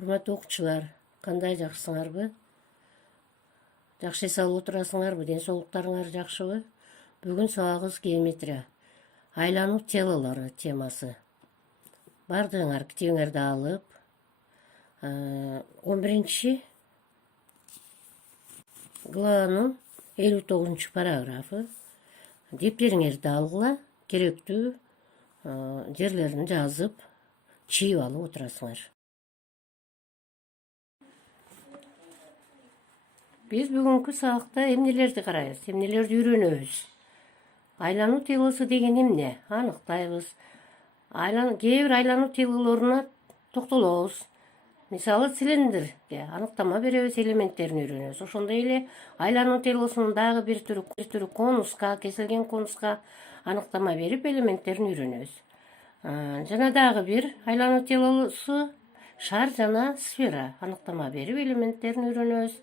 Урматтуу окуучулар, кандай жакшысыңарбы? Жакшы эс алып отурасыңарбы? Ден соолуктарыңар жакшыбы? Бүгүн сабагыбыз геометрия. Айлануу телолору темасы. Бардыгыңар китебиңерди алып, 11 главанын 59 параграфы. Дептериңерди алгыла, керектүү жерлерин жазып, чийип алып отурасыңар. Биз бүгүнкү сабакта эмнелерди карайбыз, эмнелерди үйрөнөбүз. Айлануу телосу деген эмне? Аныктайбыз. Кээ бир айлануу телолоруна токтолобуз. Мисалы, цилиндрге аныктама беребиз, элементтерин үйрөнөбүз. Ошондой эле айлануу телосунун дагы бир түрү конуска, кесилген конуска аныктама берип, элементтерин үйрөнөбүз. Жана дагы бир айлануу телосу шар жана сфера аныктама берип, элементтерин үйрөнөбүз.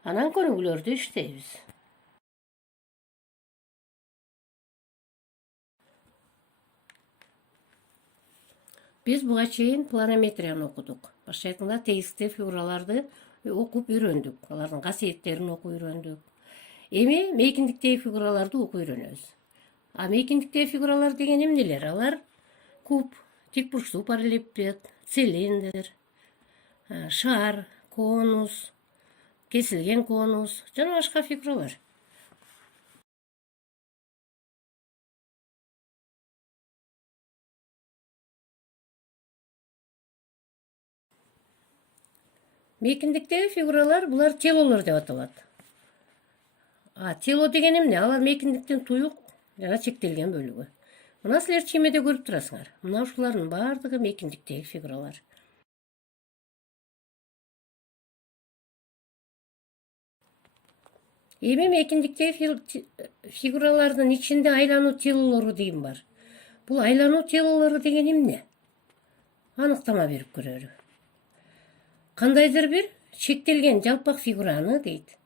Анан көнүгүүлөрдү иштейбиз. Биз буга чейин планометрияны окудук. Башкача айтканда тегистүү фигураларды окуп үйрөндүк. Алардын касиеттерин окуп үйрөндүк. Эми мейкиндиктеги фигураларды окуп үйрөнөбүз. Мейкиндиктеги фигуралар деген эмнелер? Алар куб, тикбурчтуу параллелепипед, цилиндр, шар, конус, кесилген конус жана башка фигуралар. Мейкиндиктеги фигуралар булар телолор деп аталат. Тело деген эмне? Алар мейкиндиктин туюк жана чектелген бөлүгү. Мына силер чиймеде көрүп турасыңар. Мына ушулардын баардыгы мейкиндиктеги фигуралар. Эми мейкиндиктеги фигуралардын ичинде айлануу телолору деген бар. Бул айлануу телолору деген эмне? Аныктама берип көрөлү. Кандайдыр бир чектелген жалпак фигураны дейт.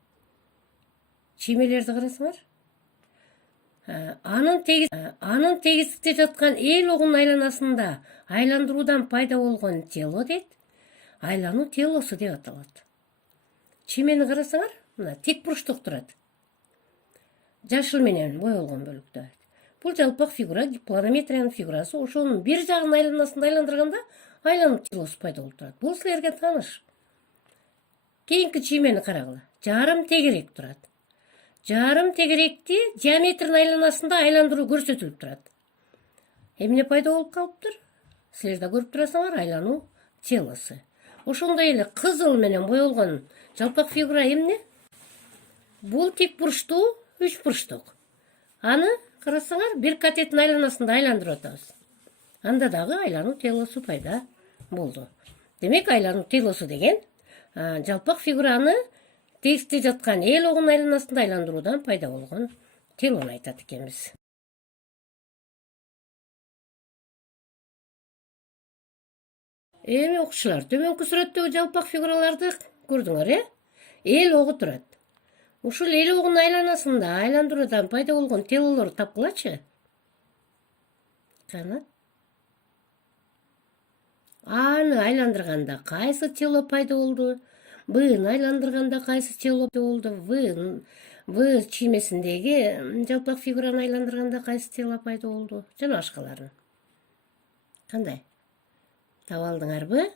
Чиймелерди карасыңар. Анын тегистикте жаткан эл огунун айланасында айландыруудан пайда болгон тело дейт. Айлануу телосу деп аталат. Чиймени карасаңар, мына тик бурчтук турат. Жашыл менен боелгон бөлүктө. Бул жалпак фигура, планометриянын фигурасы. Ошонун бир жагын айланасында айландырганда айлануу телосу пайда болуп турат. Бул силерге тааныш. Кийинки чиймени карагыла. Жарым тегерек турат. Жарым тегеректи диаметрин айланасында айландыруу көрсөтүлүп турат. Эмне пайда болуп калыптыр? Силер да көрүп турасыңар, айлануу телосу. Ошондой эле кызыл менен боелгон жалпак фигура эмне? Бул тик бурчтуу үч бурчтук. Аны карасаңар, бир катеттин айланасында айландырып атабыз. Анда дагы айлануу телосу пайда болду. Демек, айлануу телосу деген жалпак фигураны тегистте жаткан эл огунун айланасында айландыруудан пайда болгон телону айтат экенбиз. Эми окуучулар, төмөнкү сүрөттөгү жалпак фигураларды көрдүңөр, эл огу турат. Ушул эл огунун айланасында айландыруудан пайда болгон телолорду тапкылачы. Кана. Аны айландырганда кайсы тело пайда болду? Б'ны айландырганда кайсы тело пайда болду? В чиймесиндеги жалпак фигураны айландырганда кайсы тело пайда болду? Жана башкаларын. Кандай? Таба алдыңарбы?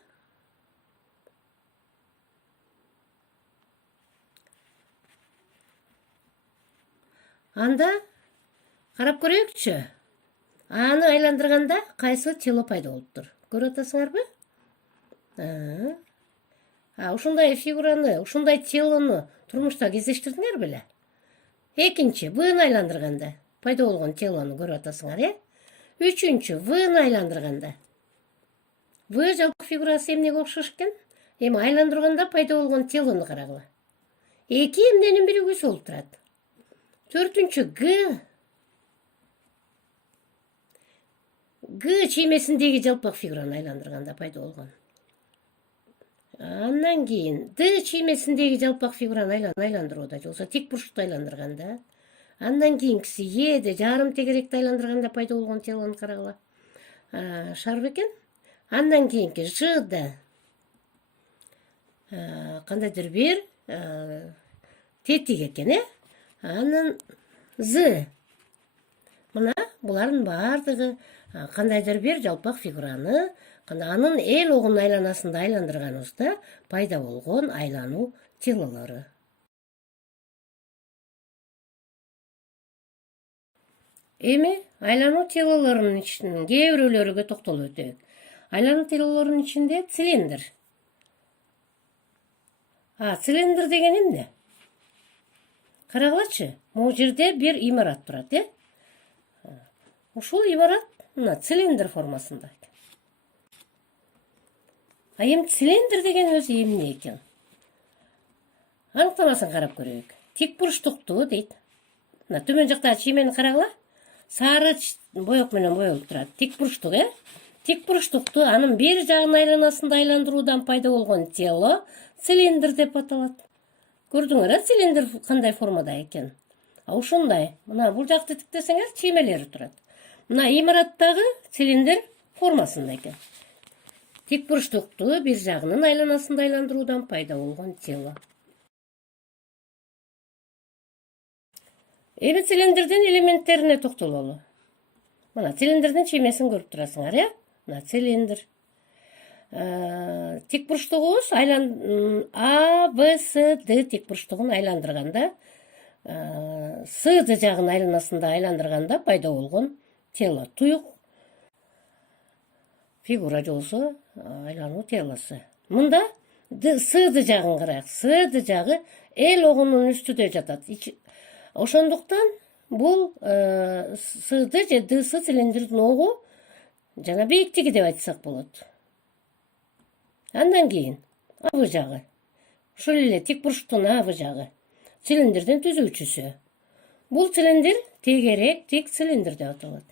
Анда карап көрөйүкчү. Аны айландырганда кайсы тело пайда болуптур? Көрүп атасыңарбы? Ушундай фигураны, ушундай телону турмушта кездештирдиңер беле? Экинчи, Б'ны айландырганда пайда болгон телону көрүп атасыңар, Үчүнчү, В'ны айландырганда. В жалпак фигурасы эмнеге окшош экен? Эми айландырганда пайда болгон телону карагыла. Эки эмненин биригүүсү болуп турат. Төртүнчү, Г чиймесиндеги жалпак фигураны айландырганда пайда болгон. Андан кийин Д чиймесиндеги жалпак фигураны айландырууда, жолсо тик бурчту айландырганда. Андан кийинкиси Эде жарым тегеректи айландырганда пайда болгон телону карагыла. Шар бекен? Андан кийинки Жда кандайдыр бир тетик экен, анын з. Мына булардын баардыгы кандайдыр бир жалпак фигураны анын эл огунун айланасында айландырганыбызда пайда болгон айлануу телолору. Эми айлануу телолорунун ичинен кээ бирөөлөрүгө токтолуп өтөйүк. Айлануу телолорунун ичинде цилиндр. Цилиндр деген эмне? Карагылачы, могу жерде бир имарат турат, Ушул имарат мына цилиндр формасында. Эми цилиндр деген өзү эмне экен? Аныктамасын карап көрөйүк. Тик бурчтукту дейт. Мына төмөн жактагы чиймени карагыла. Сары боек менен боелуп турат. Тик бурчтук, Тик бурчтукту анын бир жагын айланасында айландыруудан пайда болгон тело цилиндр деп аталат. Көрдүңөр, цилиндр кандай формада экен? Ушундай. Мына бул жакты тиктесеңер чиймелери турат. Мына имараттагы цилиндр формасында экен. Тик бурчтукту бир жагынын айланасында айландыруудан пайда болгон тело. Эми цилиндрдин элементтерине токтололу. Мына цилиндрдин чиймесин көрүп турасыңар, Мына цилиндр. Тик бурчтугубуз А, В, С, Д тик бурчтугун айландырганда, С жагын айланасында айландырганда пайда болгон тело. Туюк фигура же болсо айлануу телосу. Мында С жагын карайык. С жагы эл огунун үстүдө жатат. Ошондуктан бул С же ДС цилиндрдин огу жана бийиктиги деп айтсак болот. Андан кийин А жагы. Ушул эле тик бурчтун А жагы. Цилиндрдин түзүүчүсү. Бул цилиндр тегерек тик цилиндр деп аталат.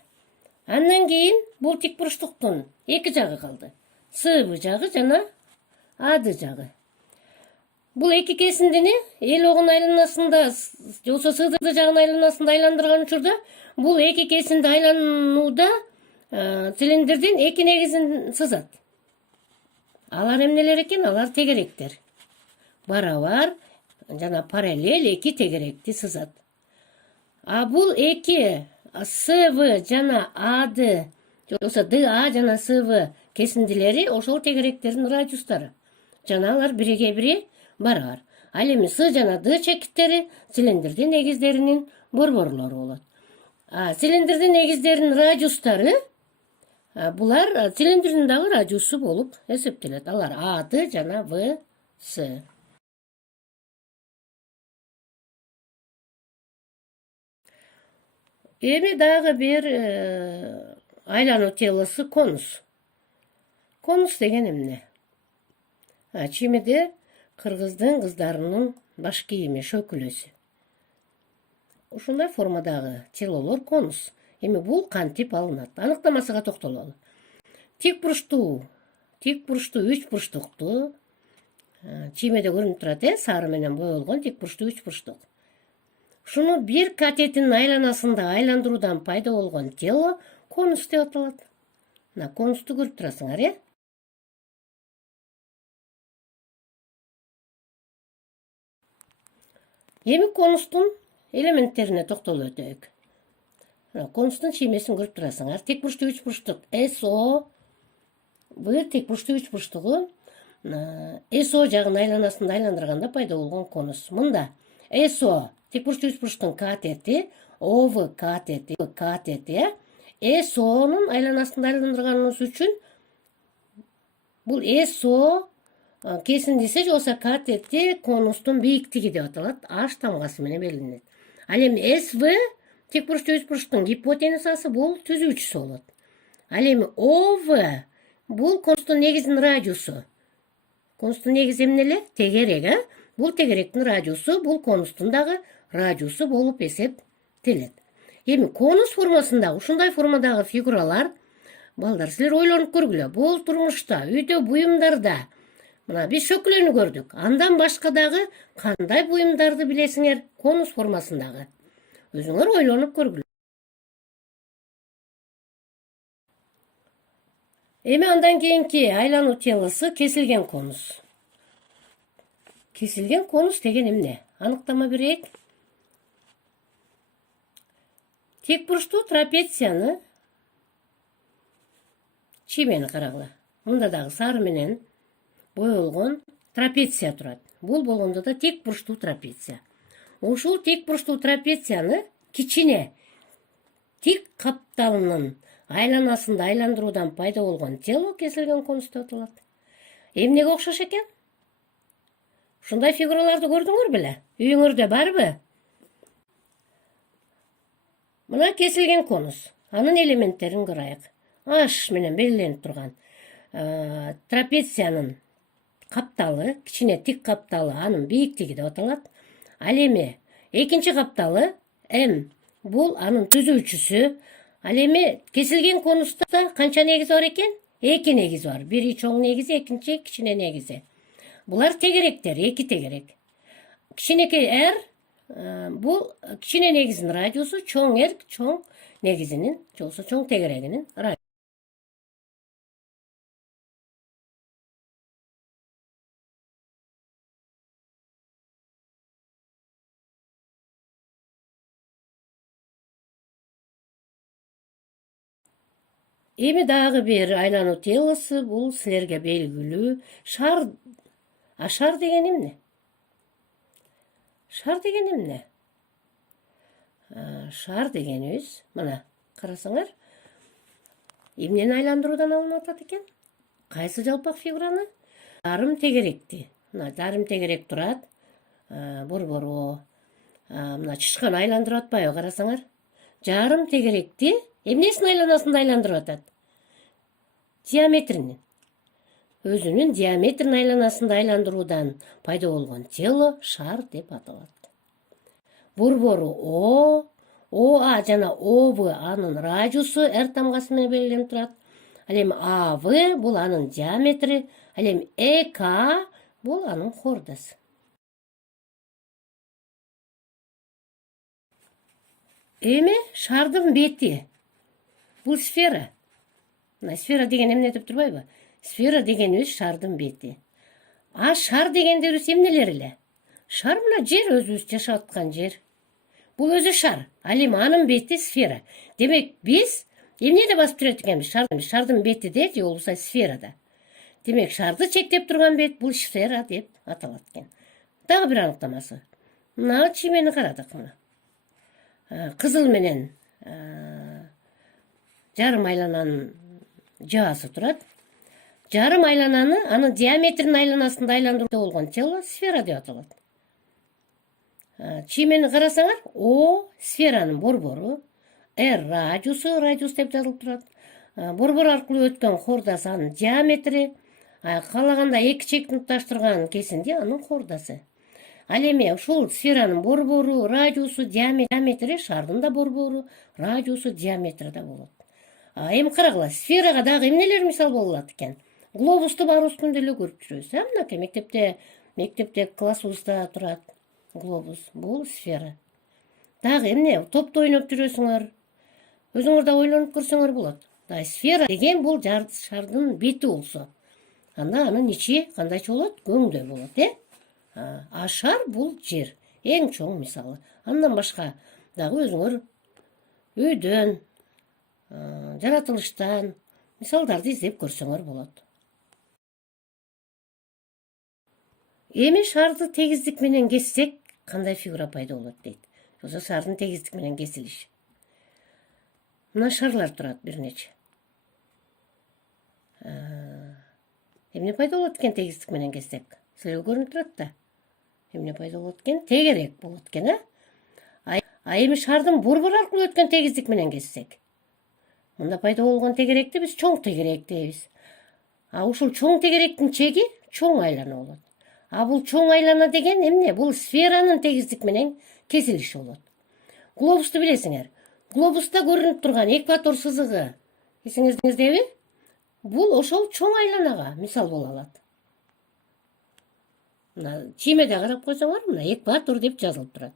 Андан кийин бул тик бурчтуктун эки жагы калды. С жагы жана А жагы. Бул эки кесиндини эл огунун айланасында, же болсо С жагынын айланасында айландырган учурда, бул эки кесинди айланууда цилиндрдин эки негизин сызат. Алар эмнелер экен? Алар тегеректер. Барабар жана параллель эки тегеректи сызат. Бул эки СВ жана АД, же болсо ДА жана СВ кесиндилери ошол тегеректердин радиустары. Жана алар бириге бири барабар. Ал эми С жана Д чекиттери цилиндрдин негиздеринин борборлору болот. Цилиндрдин негиздеринин радиустары булар цилиндрдин дагы радиусу болуп эсептелет. Алар АД жана ВС. Эми дагы бир айлануу телосу конус. Конус деген эмне? Чимеде кыргыздын кыздарынын баш кийими шөкүлөсү. Ушундай формадагы телолор конус. Эми бул кантип алынат? Аныктамасыга токтололу. Тик бурчтуу, үч бурчтукту чиймеде көрүнүп турат, сары менен боелгон тик бурчтуу үч бурчтук. Ушуну бир катетинин айланасында айландыруудан пайда болгон тело конус деп аталат. Мына конусту көрүп турасыңар, Эми конустун элементтерине токтолуп өтөйүк. Конустун чиймесин көрүп турасыңар. Тик бурчтуу үч бурчтук СО, В тик бурчтуу үч бурчтугу СО жагын айланасында айландырганда пайда болгон конус. Мында СО тик бурчтуу үч бурчтуктун катети, ОВ катети, СОнун айланасында айландырганыбыз үчүн бул СО кесиндиси же болсо катети конустун бийиктиги деп аталат. H тамгасы менен белгиленет. Ал эми СВ тик бурчтуу үч бурчтуктун гипотенузасы бул түзүүчүсү болот. Ал эми ОВ бул конустун негизинин радиусу. Конустун негизи эмне эле? Тегерек, Бул тегеректин радиусу, бул конустун дагы радиусу болуп эсептелет. Эми конус формасындагы ушундай формадагы фигуралар, балдар, силер ойлонуп көргүлө. Бул турмушта, үйдө, буюмдарда мына биз шөкүлөнү көрдүк. Андан башка дагы кандай буюмдарды билесиңер конус формасындагы? Өзүңөр ойлонуп көргүлө. Эми андан кийинки айлануу телосу кесилген конус. Кесилген конус деген эмне? Аныктама берейик. Тек бурчтуу трапецияны чимени карагыла. Мында дагы сары менен боелгон трапеция турат. Бул болгондо да тек бурчтуу трапеция. Ушул тек бурчтуу трапецияны кичине тик капталынын айланасында айландыруудан пайда болгон тело кесилген конус деп аталат. Эмнеге окшош экен? Ушундай фигураларды көрдүңөр беле? Үйүңөрдө барбы? Мына кесилген конус. Анын элементтерин карайык. Аш менен белгиленип турган трапециянын капталы, кичине тик капталы, анын бийиктиги деп аталат. Ал эми экинчи капталы М. Бул анын түзүүчүсү. Ал эми кесилген конуста канча негиз бар экен? 2 негиз бар. Бири чоң негизи, экинчи кичине негизи. Булар тегеректер, 2 тегерек. Кичинекей R бул кичине негизинин радиусу, чоң R чоң негизинин, жолсо чоң тегерегинин радиусу. Эми дагы бир айлануу телосу, бул силерге белгилүү шар. Шар деген эмне? Шар деген эмне? Шар дегенибиз, мына карасаңар, эмнени айландыруудан алынып атат экен? Кайсы жалпак фигураны? Жарым тегеректи. Мына жарым тегерек турат. Борбору. Мына чычкан айландырып атпайбы, карасаңар? Жарым тегеректи эмнесинин айланасында айландырып атат? Диаметринин. Өзүнүн диаметрин айланасында айландыруудан пайда болгон тело шар деп аталат. Борбору ОА жана ОВ анын радиусу R тамгасы менен белгиленип турат. Ал эми АВ бул анын диаметри, ал эми ЭК бул анын хордасы. Эми шардын бети. Бул сфера. Сфера деген эмне деп турбайбы? Сфера дегенибиз шардын бети. Шар дегендерибиз эмнелер эле? Шар мына жер, өзүбүз жашап аткан жер. Бул өзү шар. Ал эми анын бети сфера. Демек биз эмнеде басып жүрөт экенбиз? Шардын бетиде же болбосо сферада. Демек шарды чектеп турган бет бул сфера деп аталат экен. Дагы бир аныктамасы. Мына чимени карадык мына. Кызыл менен жарым айлананын жаасы турат. Жарым айлананы анын диаметринин айланасында айландыруу болгон тело сфера деп аталат. Чимени карасаңар, О сферанын борбору, R радиусу, радиус деп жазылып турат. Борбор аркылуу өткөн хордасы анын диаметри, каалаганда эки чекти туташтырган кесинди анын хордасы. Ал эми ушул сферанын борбору, радиусу, диаметри шардын да борбору, радиусу, диаметри да болот. Эми карагыла, сферага дагы эмнелер мисал боло алат экен? Глобусту баарыбыз күндө эле көрүп жүрөбүз. Мынакей мектепте классыбызда турат глобус. Бул сфера. Дагы эмне? Топто ойноп жүрөсүңөр. Өзүңөр да ойлонуп көрсөңөр болот. Сфера деген бул шардын бети болсо, анда анын ичи кандайча болот? Көңдөй болот, шар бул жер. Эң чоң мисалы. Андан башка дагы өзүңөр үйдөн, жаратылыштан мисалдарды издеп көрсөңөр болот. Эми шарды тегиздик менен кессек, кандай фигура пайда болот дейт. Жолсо шардын тегиздик менен кесилиши. Мына шарлар турат бир нече. Эмне пайда болот экен тегиздик менен кессек? Силерге көрүнүп турат да. Эмне пайда болот экен? Тегерек болот экен, эми шардын борбор аркылуу өткөн тегиздик менен кессек, мында пайда болгон тегеректи биз чоң тегерек дейбиз. Ушул чоң тегеректин чеги чоң айлана болот. Бул чоң айлана деген эмне? Бул сферанын тегиздик менен кесилиши болот. Глобусту билесиңер. Глобуста көрүнүп турган экватор сызыгы, эсиңиздеби? Бул ошол чоң айланага мисал боло алат. Мына чимеде карап койсоңор, мына экватор деп жазылып турат.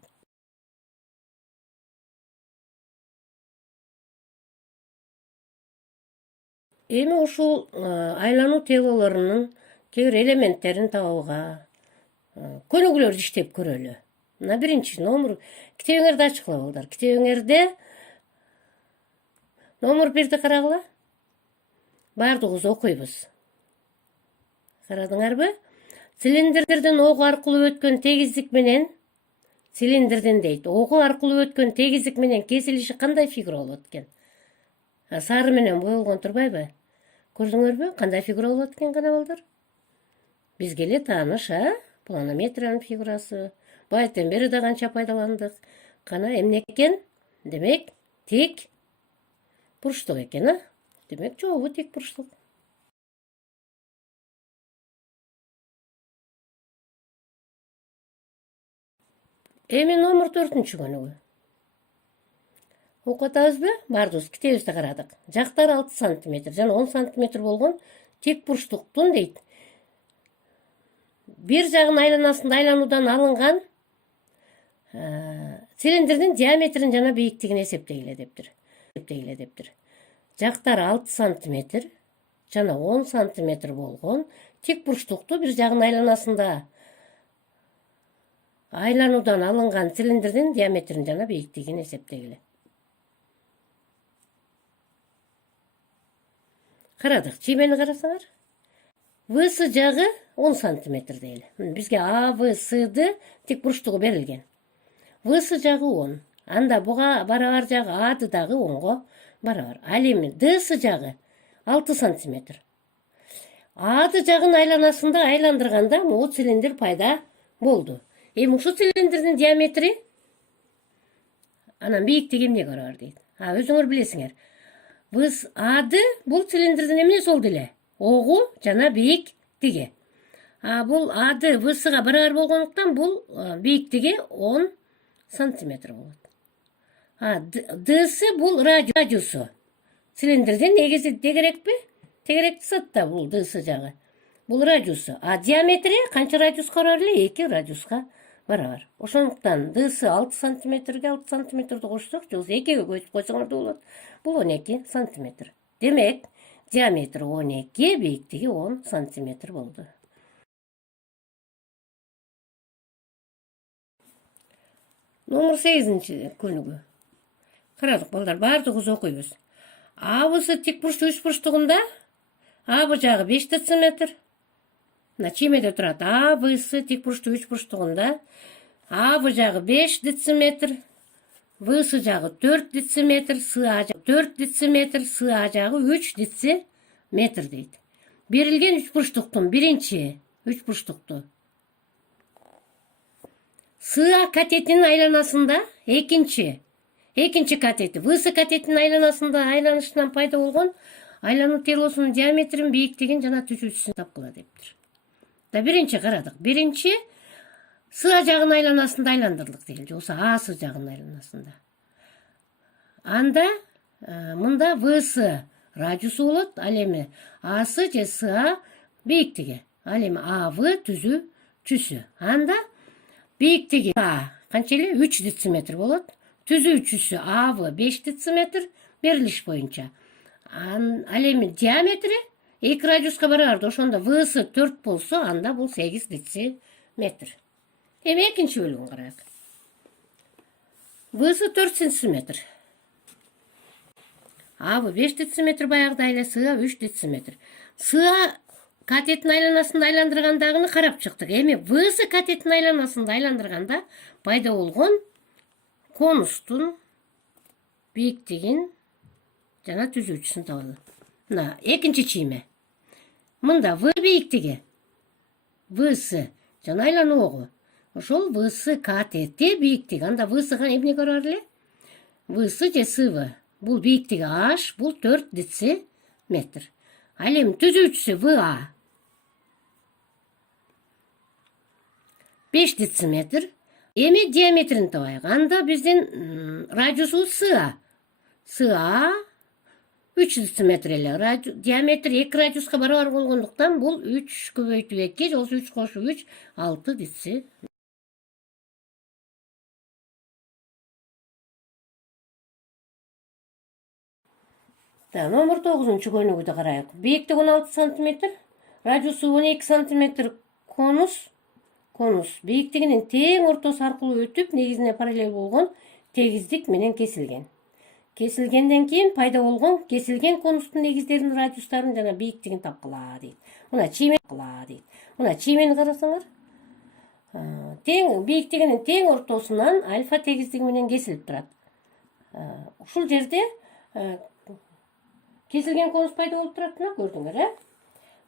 Эми ушул айлануу телолорунун кээ бир элементтерин табууга, Könügülөрдү иштеп көрөлү. Мына биринчи номер. Китебиңерди ачкыла балдар. Китебиңерде номер 1-ди карагыла. Бардыгыбыз окуйбуз. Карадыңарбы? Цилиндрдин огу аркылуу өткөн тегиздик менен цилиндрдин дейт. Огу аркылуу өткөн тегиздик менен кесилиши кандай фигура болот экен? Сары менен боелгон турбайбы? Көрдүңөрбү? Кандай фигура болот экен кана балдар? Бизге эле тааныш, планометриянын фигурасы. Байттан бери да канча пайдаландык. Кана эмне экен? Демек, тик бурчтук экен, Демек, жообу тик бурчтук. Эми номер 4-чү көнүгү. Окуп атабызбы? Бардыбыз, китебибизде карадык. Жактары 6 см жана 10 см болгон тик бурчтуктун дейт. Бир жагын айланасында айлануудан алынган цилиндрдин диаметрин жана бийиктигин эсептегиле дептир. Жактары 6 см жана 10 см болгон тик бурчтукту бир жагын айланасында айлануудан алынган цилиндрдин диаметрин жана бийиктигин эсептегиле. Карадык, чиймени карасаңар. Высы жагы 10 см дейли. Бизге АВСды тик бурчтугу берилген. Высы жагы 10. Анда буга барабар жагы ады дагы 10го барабар. Ал эми Дсы жагы 6 см. Ады жагын айланасында айландырганда могу цилиндр пайда болду. Эми ушул цилиндрдин диаметри анан бийиктиги эмнеге барабар дейт. Өзүңөр билесиңер. Выс ады бул цилиндрдин эмнеси болду эле? Огу жана бийиктиги. Бул ады высыга барабар болгондуктан бул бийиктиги 10 см болот. Дсы бул радиусу. Цилиндрдин негизи тегерекпи? Тегеректи зат да бул Дсы жагы. Бул радиусу. Диаметри канча радиуска барабар эле? 2 радиуска барабар. Ошондуктан Дсы 6 сантиметрге 6 сантиметрди кошсок, же болбосо 2ге көчүп койсоңор да болот. Бул 12 сантиметр. Демек, диаметри 12, бийиктиги 10 сантиметр болду. Номер 8-чи көнүгү. Карадык балдар, бардыгыбыз окуйбуз. Абысы тик бурчтуу үч бурчтугунда абы жагы 5 дециметр. Мына чиймеде турат. Абысы тик бурчтуу үч бурчтугунда абы жагы 5 дециметр, высы жагы 4 дециметр, СА жагы 4 дециметр, СА жагы 3 дециметр дейт. Берилген үч бурчтуктун биринчи үч бурчтукту СА катетинин айланасында экинчи катети высы катетинин айланасында айланышынан пайда болгон айлануу телосунун диаметрин, бийиктигин жана түзүүчүсүн тапкыла дептир. Биринчи карадык. Биринчи СА жагынын айланасында айландырдык дейли, же болбосо асы жагынын айланасында. Анда мында высы радиусу болот, ал эми асы же СА бийиктиги. Ал эми АВ түзүүчүсү. Анда бийиктиги канча эле 3 дециметр болот. Түзүүчүсү АВ 5 дециметр берилиш боюнча. Ал эми диаметри 2 радиуска барабар. Ошондо высы 4 болсо, анда бул 8 дециметр. Эми экинчи бөлүгүн карайык. Высы 4 сантиметр. АВ 5 дециметр баягыдай эле, СА 3 дециметр. СА катеттин айланасында айландыргандагыны карап чыктык. Эми высы катеттин айланасында айландырганда пайда болгон конустун бийиктигин жана түзүүчүсүн табалы. Мына экинчи чийме. Мында В бийиктиги, высы жана айлануу огу. Ошол высы катети бийиктиги. Анда высыга эмне барабар эле? Высы же СВ. Бул бийиктиги H, бул 4 дециметр. Ал эми түзүүчүсү ВА 5 дециметр. Эми диаметрин табайык. Анда биздин радиусу СА. СА 3 дециметр эле. Диаметри 2 радиуска барабар болгондуктан бул 3 көбөйтүп 2, же болбосо 3 кошуп 3, 6 дециметр. Номер 9-чу көнүгүдө карайык. Бийиктиги 16 см, радиусу 12 см конус конус бийиктигинин тең ортосу аркылуу өтүп, негизине параллель болгон тегиздик менен кесилген. Кесилгенден кийин пайда болгон кесилген конустун негиздеринин радиустарын жана бийиктигин тапкыла дейт. Мына чиймени карасаңар, тең бийиктигинин тең ортосунан альфа тегиздиги менен кесилип турат. Ушул жерде кесилген конус пайда болуп турат, көрдүңөр,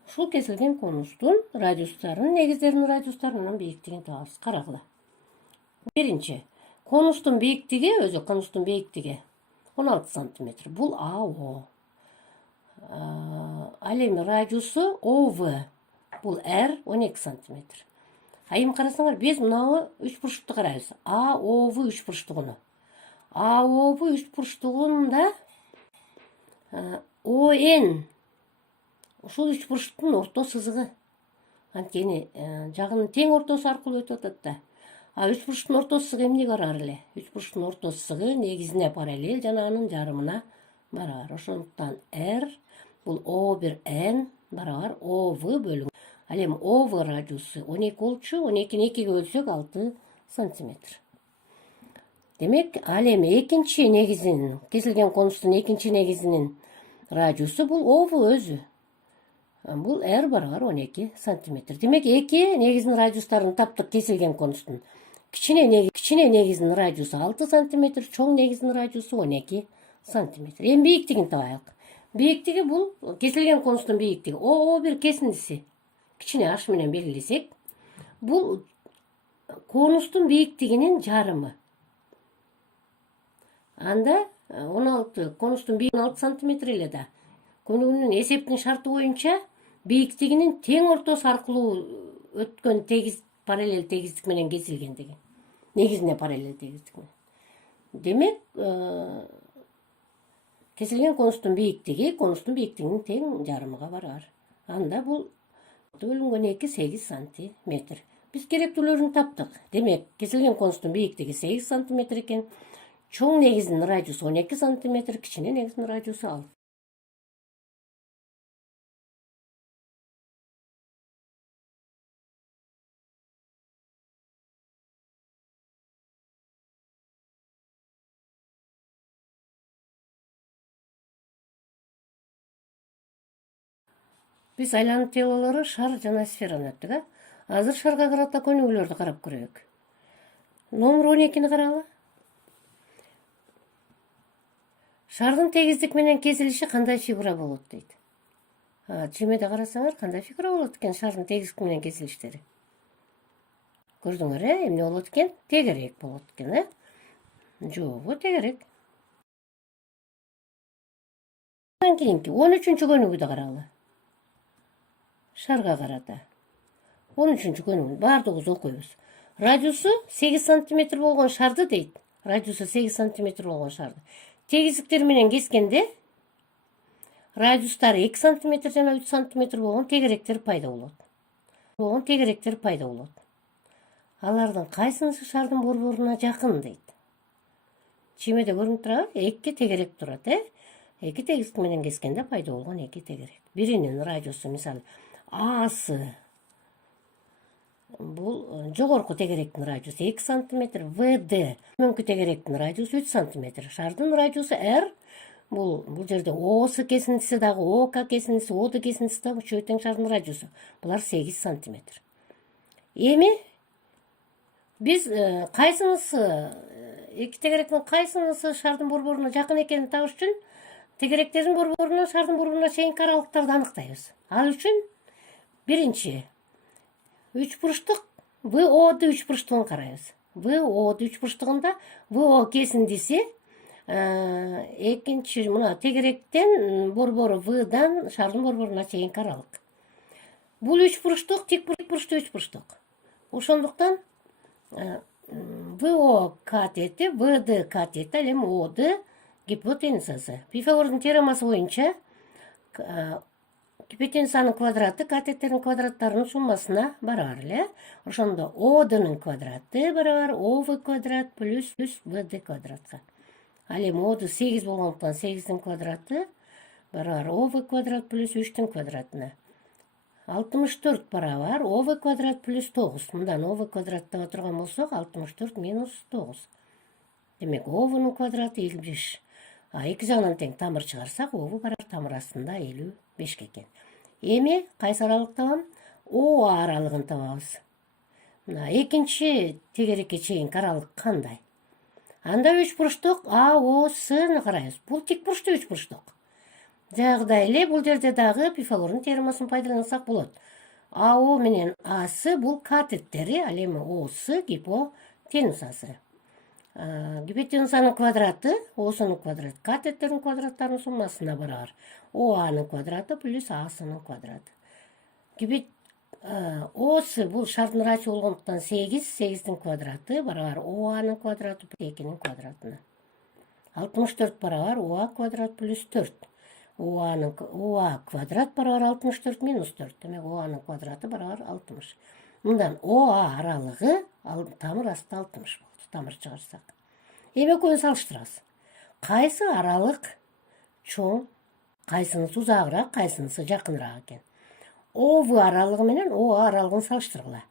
Ушул кесилген конустун радиустарын, негиздеринин радиустарын менен бийиктигин табабыз. Карагыла. Биринчи, конустун бийиктиги, өзү конустун бийиктиги 16 сантиметр. Бул АО. Ал эми радиусу ОВ. Бул R 12 сантиметр. Эми карасаңар, биз мынабы үч бурчтукту карайбыз. АОВ үч бурчтугуну. АОВ үч бурчтугунда ОН ушул үч бурчтуктун орто сызыгы. Анткени жагынын тең ортосу аркылуу өтүп атат да. Үч бурчтуктун орто сызыгы эмнеге барар эле? Үч бурчтуктун орто сызыгы негизине параллель жана анын жарымына барабар. Ошондуктан R бул O1N барабар OV бөлүнгөн. Ал эми OV радиусу 12 болчу, 12-ни 2-ге бөлсөк 6 сантиметр. Демек, ал эми экинчи негизинин, кесилген конустун экинчи негизинин радиусу бул OV өзү. Бул R барабар 12 сантиметр. Демек, эки негизинин радиустарын таптык кесилген конустун. Кичине негизинин радиусу 6 сантиметр, чоң негизинин радиусу 12 сантиметр. Эми бийиктигин табайлык. Бийиктиги бул кесилген конустун бийиктиги. О1 кесиндиси кичине h менен белгилесек, бул конустун бийиктигинин жарымы. Анда 16 конустун бийиктиги 16 сантиметр эле да. Көнүгүүнүн эсептин шарты боюнча бийиктигинин тең ортосу аркылуу өткөн параллель тегиздик менен кесилгендиги. Негизине параллель тегиздик менен. Демек, кесилген конустун бийиктигинин тең жарымыга барар. Анда бул бөлүнгөн 2 8 сантиметр. Биз керектүүлөрүн таптык. Демек, кесилген конустун бийиктиги 8 сантиметр экен. Чоң негизинин радиусу 12 сантиметр, кичине негизинин радиусу 6. Биз айланып телолору шар жана сфераны өттүк, Азыр шарга карата көнүгүүлөрдү карап көрөйүк. Номер 12-ни карагыла. Шардын тегиздик менен кесилиши кандай фигура болот дейт. Чимеде карасаңар, кандай фигура болот экен шардын тегиздик менен кесилиштери. Көрдүңөр, эмне болот экен? Тегерек болот экен, Жогу, тегерек. Андан кийинки 13-чү көнүгүүдө карагыла. Шарга карата. 13-чү көнүгүүнү баардыгыбыз окуйбуз. Радиусу 8 сантиметр болгон шарды дейт. Радиусу 8 сантиметр болгон шарды. Тегиздиктер менен кескенде радиустары 2 сантиметр жана 3 сантиметр болгон тегеректер пайда болот. Алардын кайсынысы шардын борборуна жакын дейт. Чимеде көрүнүп турабы? 2 тегерек турат, 2 тегиздик менен кескенде пайда болгон 2 тегерек. Биринин радиусу мисалы Асы. Бул жогорку тегеректин радиусу 2 сантиметр, ВД төмөнкү тегеректин радиусу 3 сантиметр. Шардын радиусу R. Бул жерде Осы кесиндиси дагы, ОК кесиндиси, ОД кесиндиси дагы үчөө тең шардын радиусу. Булар 8 сантиметр. Эми биз кайсынысы, эки тегеректин кайсынысы шардын борборуна жакын экенин табыш үчүн тегеректердин борборунан шардын борборуна чейинки аралыктарды аныктайбыз. Ал үчүн биринчи үч бурчтук ВОД үч бурчтугун карайбыз. ВОД үч бурчтугунда ВО кесиндиси экинчи мына тегеректен борбору Вдан шардын борборуна чейинки аралык. Бул үч бурчтук тик бурчтуу үч бурчтук. Ошондуктан ВО катети, ВД катети, ал эми ОД гипотенузасы. Пифагордун теоремасы боюнча гипотенузанын квадраты катеттердин квадраттарынын суммасына барабар эле. Ошондо ОДнын квадраты барабар ОВ квадрат плюс ВД квадратка. Ал эми ОД 8 болгондуктан 8-дин квадраты барабар ОВ квадрат плюс 3-түн квадратына. 64 барабар ов квадрат плюс 9. Мындан ов квадраттап отурган болсок 64 минус 9. Демек овнун квадраты 55. Эки жагынан тең тамыр чыгарсак ову барар тамыр астында 55 экен. Эми кайсы аралык табам? О аралыгын табабыз. Мына экинчи тегерекке чейинки аралык кандай? Анда үч бурчтук АОСны карайбыз. Бул тик бурчтуу үч бурчтук. Жагыдай эле бул жерде дагы Пифагордун теоремасын пайдалансак болот. АО менен АС бул катеттери, ал эми ОС гипотенузасы. Гипотенузанын квадраты, Осунун квадраты, катеттердин квадраттарынын суммасына барабар. ОАнын квадраты плюс АСынын квадраты. ОС бул шардын радиусу болгондуктан 8 квадраты барабар ОАнын квадраты 2-нин квадратына. 64 барабар ОА квадрат плюс 4. ОА квадрат барабар 64 минус 4. Демек ОАнын квадраты барабар 60. Мындан ОА аралыгы тамыр асты 60 болду. Тамыр чыгарсак. Эми экөөнү салыштырабыз. Кайсы аралык чоң, кайсынысы узагыраак, кайсынысы жакыныраак экен. ОВ аралыгы менен ОА аралыгын салыштыргыла.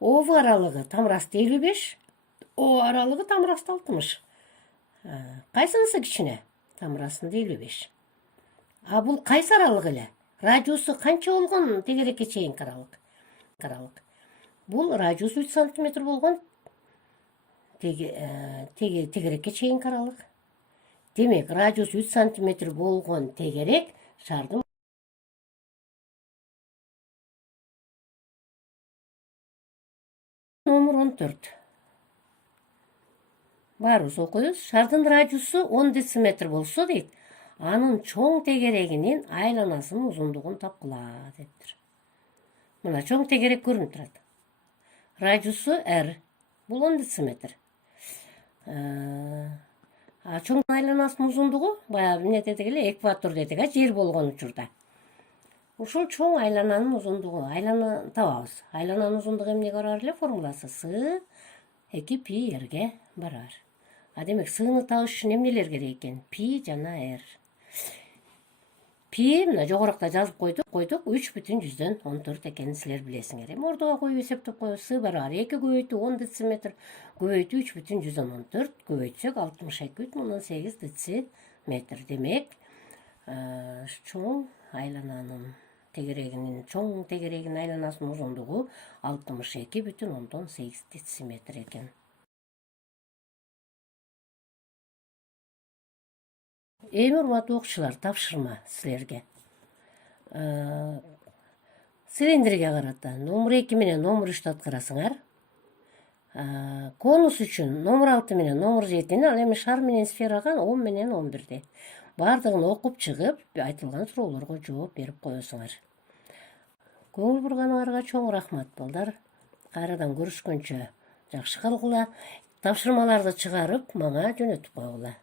ОВ аралыгы тамыр асты 55, ОА аралыгы тамыр асты 60. Кайсынысы кичине? Тамыр астында 55. Бул кайсы аралык эле? Радиусу канча болгон тегерекке чейинки аралык? Бул радиусу 3 см болгон тегерекке чейинки аралык. Демек, радиусу 3 см болгон тегерек шардын номер 14. Баарыбыз окуйбуз. Шардын радиусу 10 дециметр болсо дейт, анын чоң тегерегинин айланасынын узундугун тапкыла дептир. Мына чоң тегерек көрүнүп турат. Радиусу R. Бул 10 дециметр. Чоң айланасынын узундугу баягы эмне дедик эле, экватор дедик, жер болгон учурда. Ушул чоң айлананын узундугу, айлана табабыз. Айлананын узундугу эмнеге барар эле? Формуласы С 2π R'ге барар. Демек сыны табыш үчүн эмнелер керек экен? Пи жана R. Пи мына жогорукта жазып койдук 3,14 экенин силер билесиңер. Эми ордуга коюп эсептеп коебуз. С барабар 2 көбөйтүү 10 дециметр көбөйтүү 3,14 көбөйтсөк 62,8 дециметр. Демек, чоң айлананын чоң тегерегинин айланасынын узундугу 62,8 дециметр экен. Эми урматтуу окуучулар, тапшырма силерге. Цилиндрге карата номер 2 менен номер 3 аткарасыңар. Конус үчүн номер 6 менен номер 7-ни, ал эми шар менен сферага 10 менен 11-ди. Бардыгын окуп чыгып, айтылган суроолорго жооп берип коесуңар. Көңүл бурганыңарга чоң рахмат балдар. Кайрадан көрүшкөнчө жакшы калгыла. Тапшырмаларды чыгарып, мага жөнөтүп койгула.